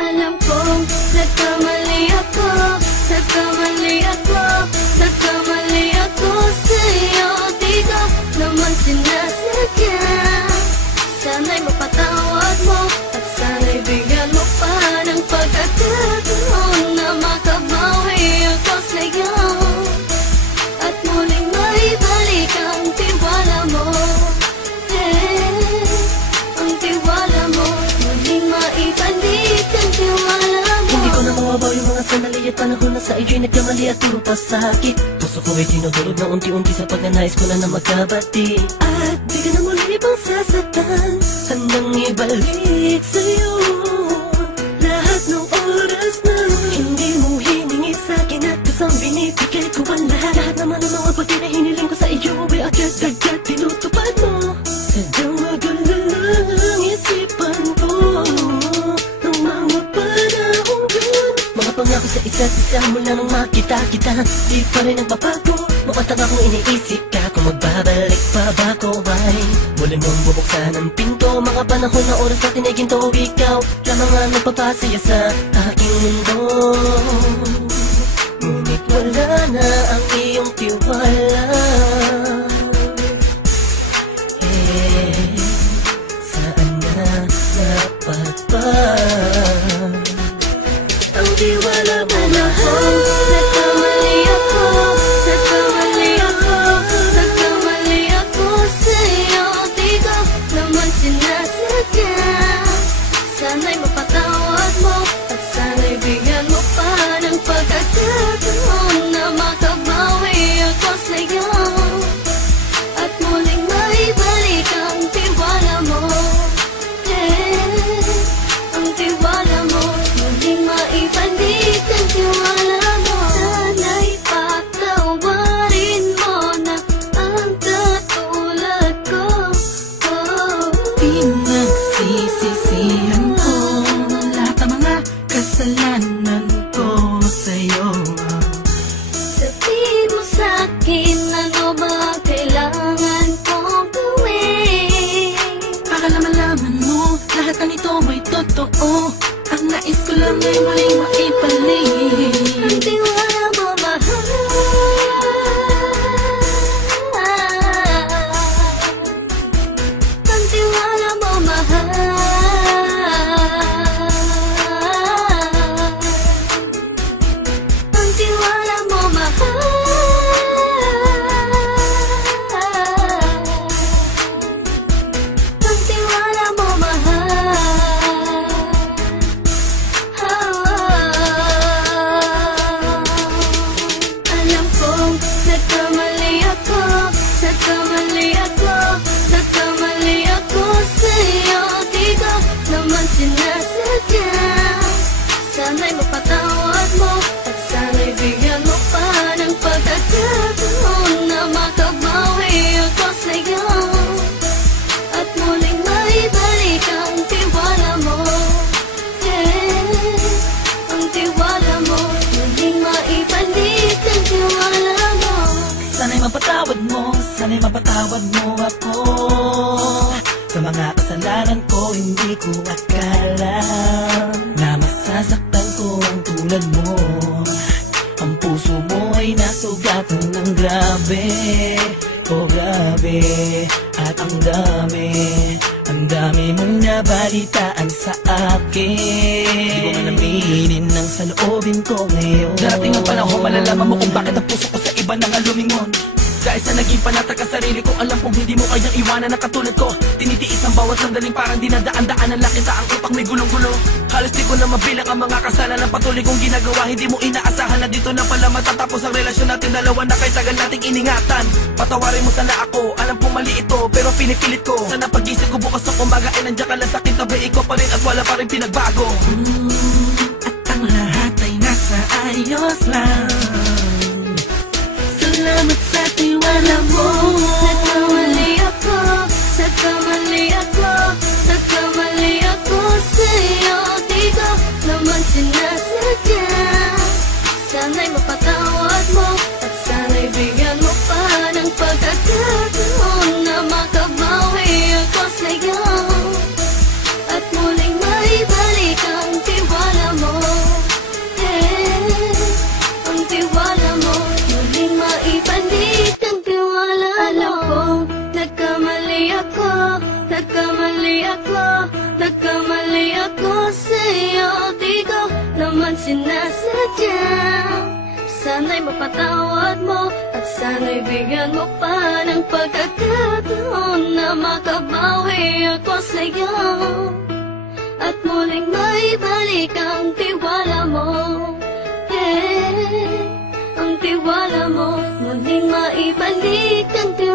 Alam kong nagkamali ako, nagkamali ako, nagkamali ako sa'yo. Di ko naman sinasadya. Sana'y mapatawad mo at sana'y bigyan mo pa ng pagkakataon na makabawi ako sa'yo at muling maibalik ang tiwala mo. Ang tiwala mo, muling maibalik ang tiwala mo. Hindi ko na mawabaw yung mga sandali at panahon na sa iyo'y nagkamali at puro pasakit. Puso ko ay tinutulog na unti-unti sa pagnanais ko na magkabati. At di ka na muli ibang sasaktan, handang ibalik sa'yo lahat ng oras na hindi mo hiningi sa'kin at kusang binibigay ko ang lahat. Lahat naman ng mga bagay na hiniling ko sa iyo ay agad-agad tinutupad mo. Sadyang magulo lang ang isipan ko ng mga panahon yun. Mga pangako sa isa't isa mula nung makita kita, di pa rin nagbabago. Mukhang akong iniisip ka kung magbabalik pa ba ko ay muli mong bubuksan ang pinto. Mga panahon na oras natin ay ginto, ikaw lamang ang nagpapasaya sa aking mundo. Ngunit wala na ang iyong tiwala. Saan na dapat ba ang tiwala mo? Nagkamali ako, nagkamali ako, nagkamali ako sa'yo. Di ko naman sinasadya. Sana'y mapatawad mo at sana'y bigyan mo pa ng pagkakataon na makabawi ako sa'yo at muling maibalik ang tiwala mo. Ang tiwala mo, muling maibalik ang tiwala mo. Sana'y patawarin mo na ang katulad ko. Pinagsisisihan ko lahat ng mga kasalanan ko sa'yo. Sabihin mo sa'kin ano ba kailangan kong gawin Para malaman mo lahat ng ito ay totoo. Ang nais ko lang ay muling maibalik ang tiwala mo, mahal. Ang tiwala mo, mahal. Ang tiwala mo, mahal. Ang tiwala mo, mahal. Alam kong nagkamali ako, nagkamali ako, nagkamali ako sa'yo. Di ko naman sinasadya. Sana'y mapatawad mo at sana'y bigyan mo pa ng pagkakataon na makabawi ako sa'yo at muling maibalik ang tiwala mo. Ang tiwala mo, muling maibalik ang tiwala mo. Sana'y mapatawad mo ako sa mga kasalanan ko. Hindi ko akala na masasaktan ko ang tulad mo. Ang puso mo ay nasugatan ng grabe, oh grabe. At ang dami mong nabalitaan sa akin. Di ko nga naminin ng saloobin ko ngayon. Darating ang panahon, malalaman mo kung bakit ang puso ko sa iba nang lumingon. Dahil sa naging panatag ka sarili ko, alam kong hindi mo kayang iwanan na katulad ko. Tinitiis ang bawat sandaling parang dinadaan-daan ang lakita. Ang utak may gulong-gulo. Halos di ko na mabilang ang mga kasalanan na patuloy kong ginagawa. Hindi mo inaasahan na dito na pala matatapos ang relasyon natin dalawa na kay tagal nating iningatan. Patawarin mo sana ako, alam kong mali ito pero pinipilit ko. Sana pag-isip ko bukas ng umaga ay nandiyan ka lang sa akin, tabi ko pa rin at wala pa rin pinagbago. At ang lahat ay nasa ayos lang. Salamat sa tiwala mo. Nagkamali ako, nagkamali ako, nagkamali ako sa'yo. Di ko naman sinasadya. Sana'y mapatawad mo at sana'y bigyan mo pa ng pagkakataon na makabawi ako sa'yo at muling maibalik ang tiwala sinasadya. Sana'y mapatawad mo at sana'y bigyan mo pa ng pagkakataon na makabawi ako sa'yo at muling maibalik ang tiwala mo. Ang tiwala mo, muling maibalik ang tiwala mo.